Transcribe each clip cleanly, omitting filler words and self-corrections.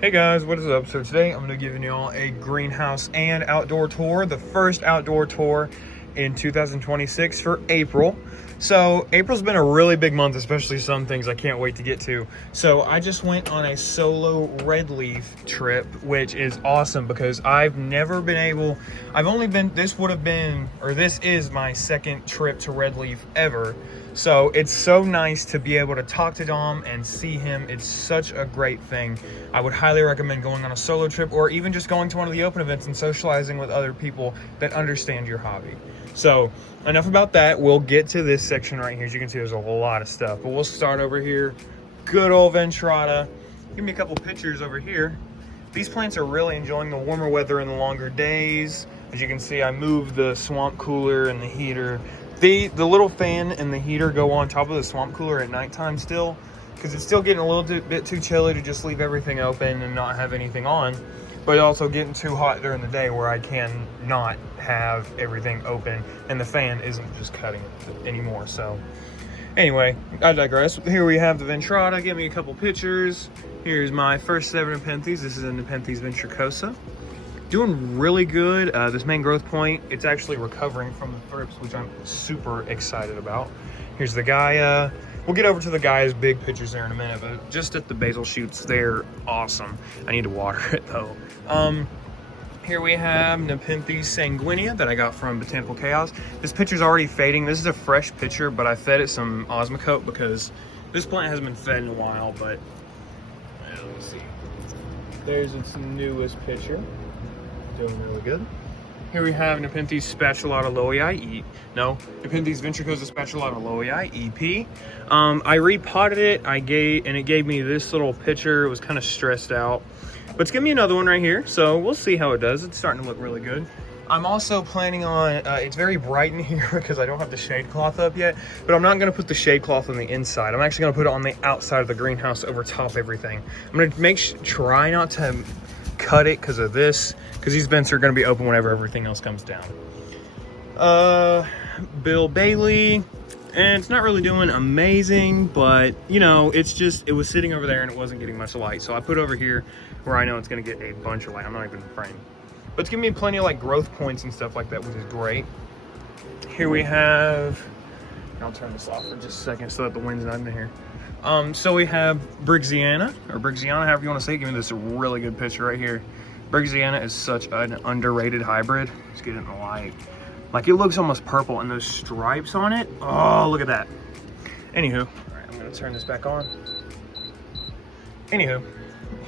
Hey guys, what is up? So today I'm going to be giving you all a greenhouse and outdoor tour, the first outdoor tour in 2026 for April. So April's been a really big month, especially some things I can't wait to get to. So I just went on a solo red leaf trip, which is awesome because I've never been able, this is my second trip to red leaf ever. So it's so nice to be able to talk to Dom and see him. It's such a great thing. I would highly recommend going on a solo trip or even just going to one of the open events and socializing with other people that understand your hobby. So enough about that. We'll get to this section right here. As you can see, there's a whole lot of stuff, but we'll start over here. Good old Ventrata. Give me a couple pictures over here. These plants are really enjoying the warmer weather and the longer days. As you can see, I moved the swamp cooler and the heater. The little fan and the heater go on top of the swamp cooler at nighttime still, because it's still getting a little bit too chilly to just leave everything open and not have anything on, but also getting too hot during the day where I can not have everything open and the fan isn't just cutting it anymore. So anyway, I digress. Here we have the Ventrata. Give me a couple pictures. Here's my first 7 Nepenthes. This is a Nepenthes ventricosa. Doing really good. This main growth point, it's actually recovering from the thrips, which I'm super excited about. Here's the Gaia. We'll get over to the Gaia's big pictures there in a minute, but just at the basil shoots, they're awesome. I need to water it though. Here we have Nepenthes sanguinea that I got from Botanical Chaos. This picture's already fading. This is a fresh picture, but I fed it some Osmocote because this plant hasn't been fed in a while, but let's see. There's its newest picture. Doing really good. Here we have Nepenthes spatulata lowii Nepenthes ventricosa spatulata lowii EP. I repotted it. It gave me this little picture. It was kind of stressed out, but it's giving me another one right here. So we'll see how it does. It's starting to look really good. I'm also planning on, it's very bright in here because I don't have the shade cloth up yet, but I'm not gonna put the shade cloth on the inside. I'm actually gonna put it on the outside of the greenhouse over top everything. I'm gonna try not to cut it because of this, because these vents are going to be open whenever everything else comes down. Bill Bailey, and it's not really doing amazing, but you know, it was sitting over there and it wasn't getting much light, so I put it over here where I know it's going to get a bunch of light. I'm not even in frame, but it's giving me plenty of like growth points and stuff like that, which is great. Here we have, I'll turn this off for just a second so that the wind's not in here. So we have Briggsana, however you want to say it. Give me this really good picture right here. Briggsana is such an underrated hybrid. Let's get it in the light. Like, it looks almost purple, and those stripes on it, oh, look at that. Anywho, all right, I'm gonna turn this back on. Anywho,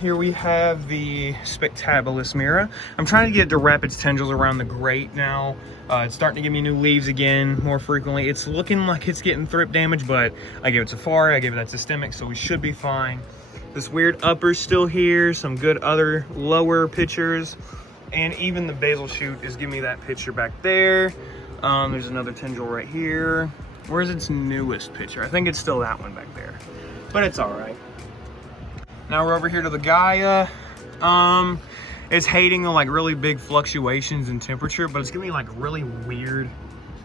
here we have the Spectabilis Mira. I'm trying to get to wrap its tendrils around the grate now. It's starting to give me new leaves again more frequently. It's looking like it's getting thrip damage, but I gave it Safari, I gave it that systemic, so we should be fine. This weird upper's still here, some good other lower pictures, and even the basil shoot is giving me that picture back there. There's another tendril right here. Where's its newest picture? I think it's still that one back there, but it's all right. Now we're over here to the Gaia. It's hating the like really big fluctuations in temperature, but it's giving me like really weird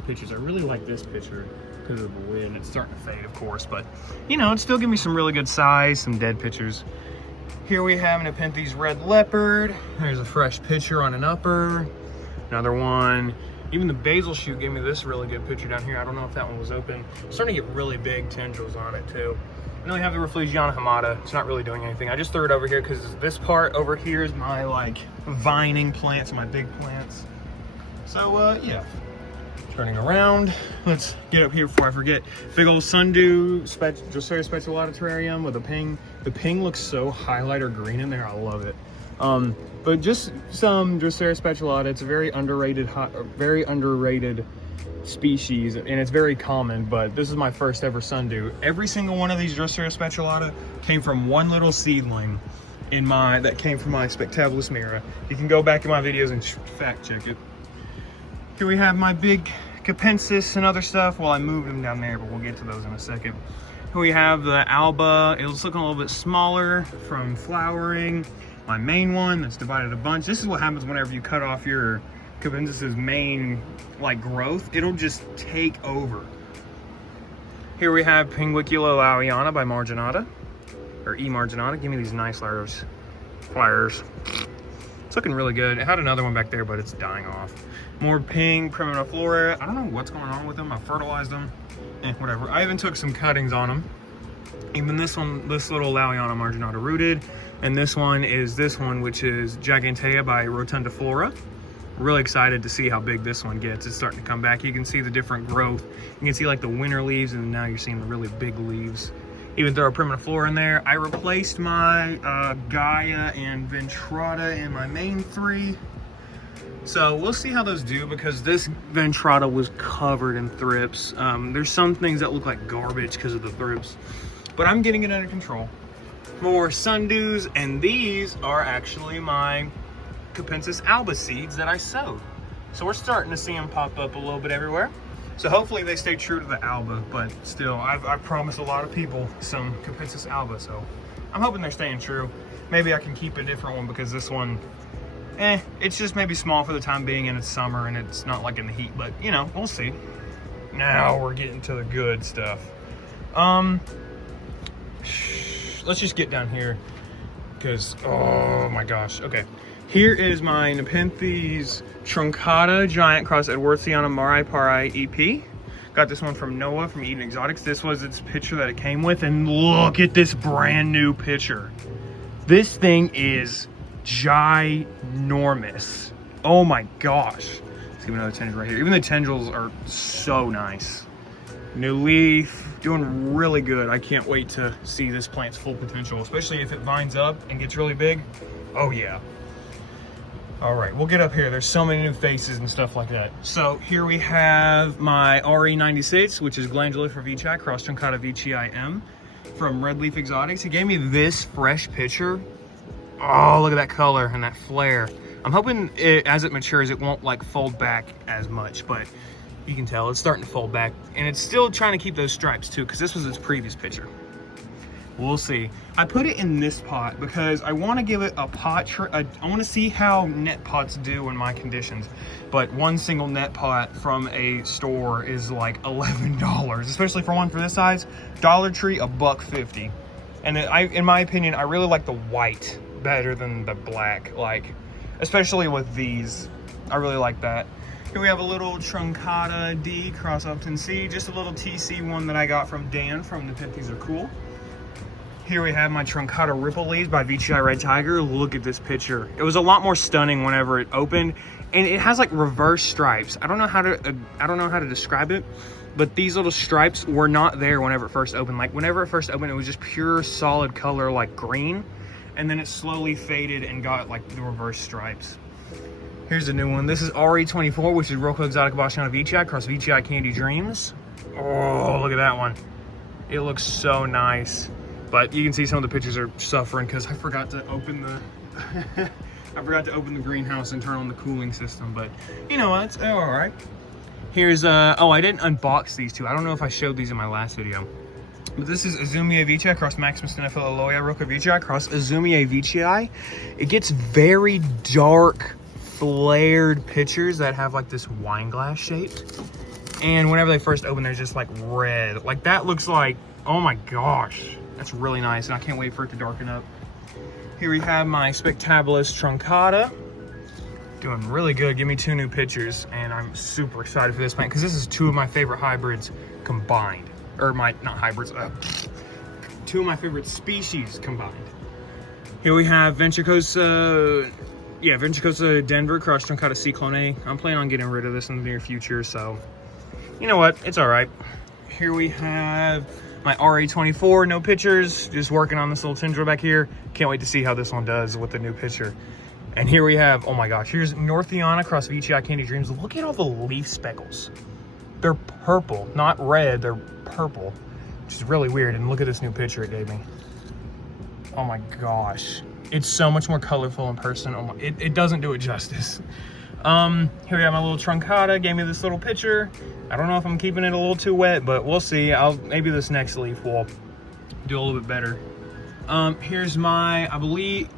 pictures. I really like this picture because of the wind. It's starting to fade, of course, but you know, it's still giving me some really good size, some dead pictures. Here we have an Nepenthes red leopard. There's a fresh picture on an upper. Another one. Even the basil shoot gave me this really good picture down here. I don't know if that one was open. I'm starting to get really big tendrils on it too. And then we have the Rafflesiana hamada. It's not really doing anything. I just threw it over here because this part over here is my like vining plants, my big plants. So yeah. Turning around, let's get up here before I forget. Big old sundew Drosera spatulata terrarium with a ping. The ping looks so highlighter green in there. I love it. But just some Drosera spatulata. It's a very underrated species, and it's very common, but this is my first ever sundew. Every single one of these Drosera spatulata came from one little seedling that came from my Spectabilis Mira. You can go back in my videos and fact check it. Here we have my big Capensis and other stuff. Well, I moved them down there, but we'll get to those in a second. Here we have the Alba. It's looking a little bit smaller from flowering. My main one that's divided a bunch. This is what happens whenever you cut off your Capensis' main like growth. It'll just take over. Here we have Pinguicula lawiana by Marginata, or E. Marginata. Give me these nice letters. flowers. It's looking really good. It had another one back there, but it's dying off. More pink Primavera. I don't know what's going on with them. I fertilized them. Whatever. I even took some cuttings on them. Even this one, this little Laliana marginata rooted. And this one is this one, which is Gigantea by Rotundiflora. Really excited to see how big this one gets. It's starting to come back. You can see the different growth. You can see like the winter leaves, and now you're seeing the really big leaves. Even throw a Primavera in there. I replaced my Gaia and Ventrata in my main 3. So we'll see how those do, because this Ventrata was covered in thrips. There's some things that look like garbage because of the thrips, but I'm getting it under control. More sundews, and these are actually my Capensis alba seeds that I sowed. So we're starting to see them pop up a little bit everywhere. So hopefully they stay true to the alba, but still, I've promised a lot of people some Capensis alba, so I'm hoping they're staying true. Maybe I can keep a different one, because this one, it's just maybe small for the time being, and it's summer and it's not like in the heat, but you know, we'll see. Now we're getting to the good stuff. Let's just get down here, because, oh my gosh, okay. Here is my Nepenthes truncata giant cross Edwardsiana Mari Pari EP. Got this one from Noah from Eden Exotics. This was its picture that it came with, and look at this brand new picture. This thing is ginormous. Oh my gosh. Let's give another tendril right here. Even the tendrils are so nice. New leaf, doing really good. I can't wait to see this plant's full potential, especially if it vines up and gets really big. Oh yeah. All right, we'll get up here. There's so many new faces and stuff like that. So here we have my RE96, which is Glandular Veitchii, cross truncata Veitchii M from Red Leaf Exotics. He gave me this fresh picture. Oh, look at that color and that flare. I'm hoping as it matures, it won't like fold back as much, but you can tell it's starting to fold back, and it's still trying to keep those stripes too, because this was its previous picture. We'll see. I put it in this pot because I want to give it a pot. I want to see how net pots do in my conditions. But one single net pot from a store is like $11, especially for one for this size. Dollar Tree, $1.50. And in my opinion, I really like the white better than the black. Like, especially with these, I really like that. Here we have a little Truncata D cross Upton C, just a little TC one that I got from Dan from Nepenthes Are Cool. Here we have my Truncata Ripple Leaves by Veitchii Red Tiger. Look at this picture. It was a lot more stunning whenever it opened, and it has like reverse stripes. I don't know how to describe it, but these little stripes were not there whenever it first opened. Like whenever it first opened, it was just pure solid color like green, and then it slowly faded and got like the reverse stripes. Here's the new one. This is RE24, which is Rocco Exotic Bosciana Veitchii cross Veitchii Candy Dreams. Oh, look at that one. It looks so nice. But you can see some of the pictures are suffering because I forgot to open the the greenhouse and turn on the cooling system. But you know what? It's all right. Here's oh, I didn't unbox these two. I don't know if I showed these in my last video. But this is Azumia Veitchii cross Maximus Cinephila Aloia Rocca Veitchii cross Azumia Veitchii. It gets very dark, flared pictures that have like this wine glass shape. And whenever they first open, they're just like red. Like that looks like, oh my gosh. That's really nice, and I can't wait for it to darken up. Here we have my Spectabilis Truncata. Doing really good. Give me 2 new pictures, and I'm super excited for this plant because this is 2 of my favorite hybrids combined. Or not hybrids, 2 of my favorite species combined. Here we have Ventricosa Denver cross Truncata Cyclone A. I'm planning on getting rid of this in the near future, so you know what? It's all right. Here we have my RE24, no pictures, just working on this little tendril back here. Can't wait to see how this one does with the new picture. And here we have, oh my gosh, here's Northiana cross Veitchii Candy Dreams. Look at all the leaf speckles. They're purple, not red, they're purple, which is really weird. And look at this new picture it gave me. Oh my gosh. It's so much more colorful in person. Oh my, it doesn't do it justice. Here we have my little Truncata, gave me this little picture. I don't know if I'm keeping it a little too wet, but we'll see. Maybe this next leaf will do a little bit better. Here's my, I believe,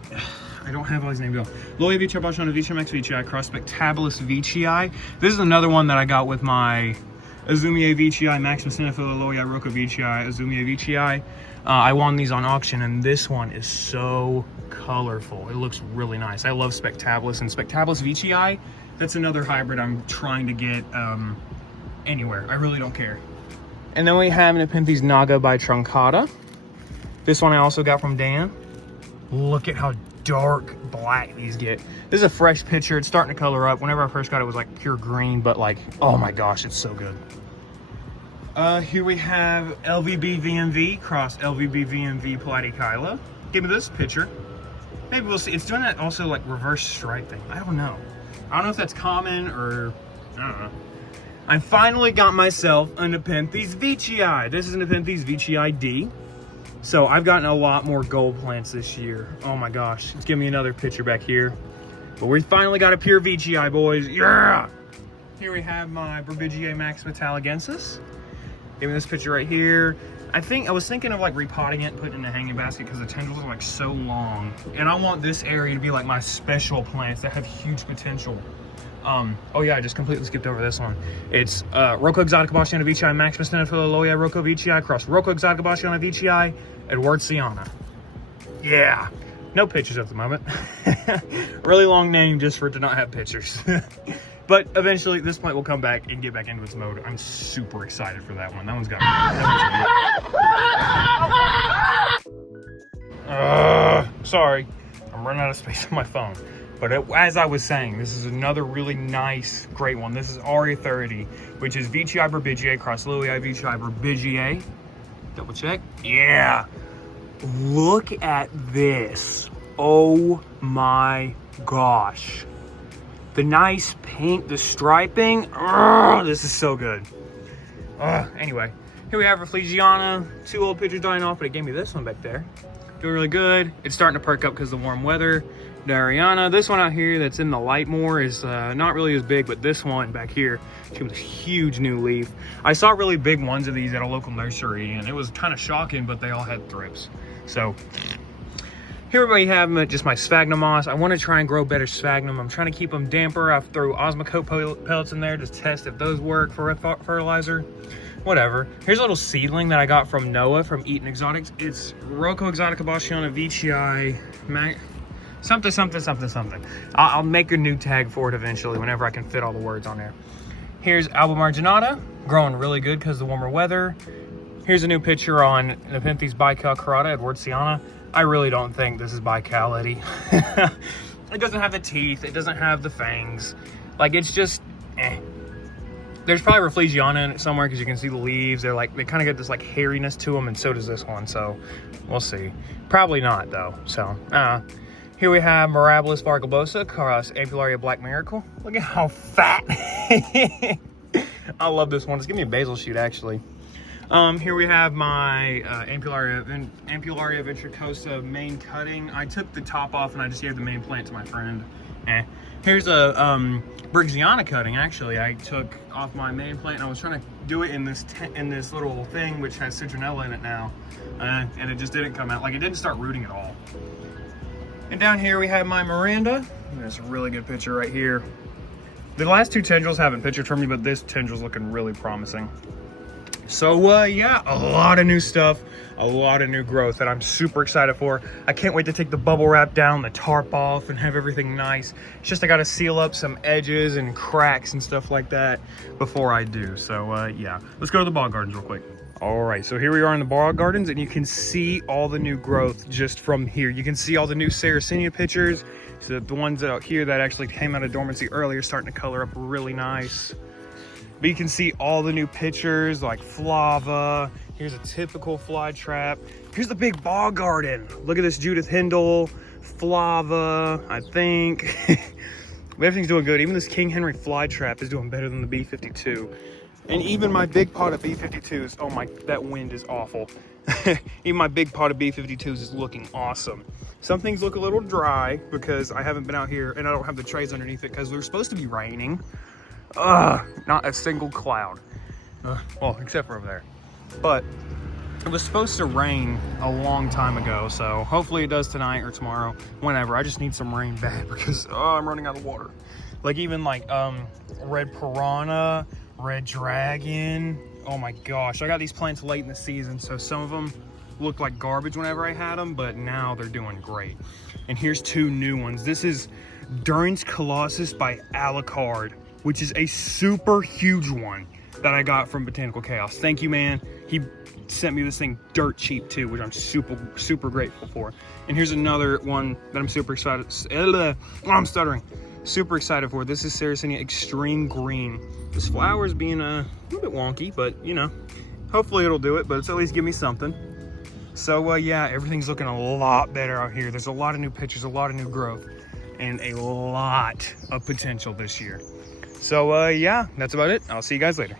I don't have all his name go. Loia Veitchii Bosciana Veitchii Max Veitchii cross Spectabilis Veitchii. This is another one that I got with my Azumia Veitchii Maximus Cinephila Loia Rocca Veitchii Azumia Veitchii. I won these on auction, and this one is so colorful. It looks really nice. I love Spectabilis, and Spectabilis veitchii, that's another hybrid I'm trying to get anywhere. I really don't care. And then we have Nepenthes Naga by Truncata. This one I also got from Dan. Look at how dark black these get. This is a fresh picture. It's starting to color up. Whenever I first got it, it was like pure green, but like, oh my gosh, it's so good. Here we have LVB VMV cross LVB VMV Platykyla. Give me this picture. Maybe we'll see. It's doing that also like reverse stripe thing. I don't know. I don't know if that's common or I don't know. I finally got myself a Nepenthes veitchii. This is a Nepenthes veitchii D. So I've gotten a lot more gold plants this year. Oh my gosh. Let's give me another picture back here. But we finally got a pure veitchii, boys. Yeah! Here we have my Burbigiae Max Metalligensis. Give me this picture right here. I was thinking of like repotting it and putting it in a hanging basket because the tendrils are like so long. And I want this area to be like my special plants that have huge potential. Oh yeah, I just completely skipped over this one. It's Rocco Exotica Bassiana veitchii Max Mastenophila Loya Rocco veitchii cross Rocco Exotica Bassiana veitchii Edwardsiana. Yeah, no pictures at the moment. Really long name just for it to not have pictures. But eventually this plant will come back and get back into its mode. I'm super excited for that one. That one's got sorry, I'm running out of space on my phone. But as I was saying, this is another really nice, great one. This is RA30, which is Veitchii Burbigiae cross Lilii Veitchii Burbigiae. Double check. Yeah. Look at this. Oh my gosh. The nice paint, the striping. This is so good. Anyway, here we have Rafflesiana. 2 old pictures dying off, but it gave me this one back there. Doing really good. It's starting to perk up because of the warm weather. Dariana. This one out here that's in the light more is not really as big, but this one back here, she was a huge new leaf. I saw really big ones of these at a local nursery, and it was kind of shocking, but they all had thrips. So here we have just my sphagnum moss. I want to try and grow better sphagnum. I'm trying to keep them damper. I threw Osmocote pellets in there to test if those work for fertilizer. Whatever. Here's a little seedling that I got from Noah from Eaton Exotics. It's Rocco Exotica Bassiana veitchii something. I'll make a new tag for it eventually whenever I can fit all the words on there. Here's Alba Marginata, growing really good because of the warmer weather. Here's a new picture on Nepenthes Bicalcarata Edwardsiana. I really don't think this is bicality. It doesn't have the teeth. It doesn't have the fangs. Like, it's just, eh. There's probably Rafflesiana in it somewhere because you can see the leaves. They kind of get this like hairiness to them, and so does this one. So we'll see. Probably not though. So here we have Mirabilis variglosa cross Ampullaria Black Miracle. Look at how fat. I love this one. It's giving me a basil shoot actually. Here we have my Ampullaria ventricosa main cutting. I took the top off and I just gave the main plant to my friend. Here's a Briggsana cutting. Actually, I took off my main plant and I was trying to do it in this little thing which has citronella in it now, and it just didn't come out. Like, it didn't start rooting at all. And down here we have my Miranda. There's a really good picture right here. The last 2 tendrils haven't pictured for me, but this tendril's looking really promising. So yeah, a lot of new stuff, a lot of new growth that I'm super excited for. I can't wait to take the bubble wrap down, the tarp off, and have everything nice. It's just I gotta seal up some edges and cracks and stuff like that before I do. So yeah, let's go to the bog gardens real quick. All right, so here we are in the bog gardens, and you can see all the new growth just from here. You can see all the new Sarracenia pictures. So the ones out here that actually came out of dormancy earlier starting to color up really nice. But you can see all the new pictures like Flava. Here's a typical fly trap. Here's the big bog garden. Look at this Judith Hindle, Flava, I think. Everything's doing good. Even this King Henry fly trap is doing better than the B52. And even my big pot of B52s, oh my, that wind is awful. Even my big pot of B52s is looking awesome. Some things look a little dry because I haven't been out here and I don't have the trays underneath it because we're supposed to be raining. Not a single cloud. Well, except for over there. But it was supposed to rain a long time ago, so hopefully it does tonight or tomorrow, whenever. I just need some rain bad because I'm running out of water. Like even like red piranha, red dragon. Oh my gosh, I got these plants late in the season, so some of them looked like garbage whenever I had them, but now they're doing great. And here's 2 new ones. This is Durance Colossus by Alucard, which is a super huge one that I got from Botanical Chaos. Thank you, man. He sent me this thing dirt cheap too, which I'm super grateful for. And here's another one that I'm super excited. I'm stuttering. Super excited for. This is Sarracenia Extreme Green. This flower is being a little bit wonky, but you know, hopefully it'll do it, but it's at least give me something. So yeah, everything's looking a lot better out here. There's a lot of new pictures, a lot of new growth, and a lot of potential this year. So yeah, that's about it. I'll see you guys later.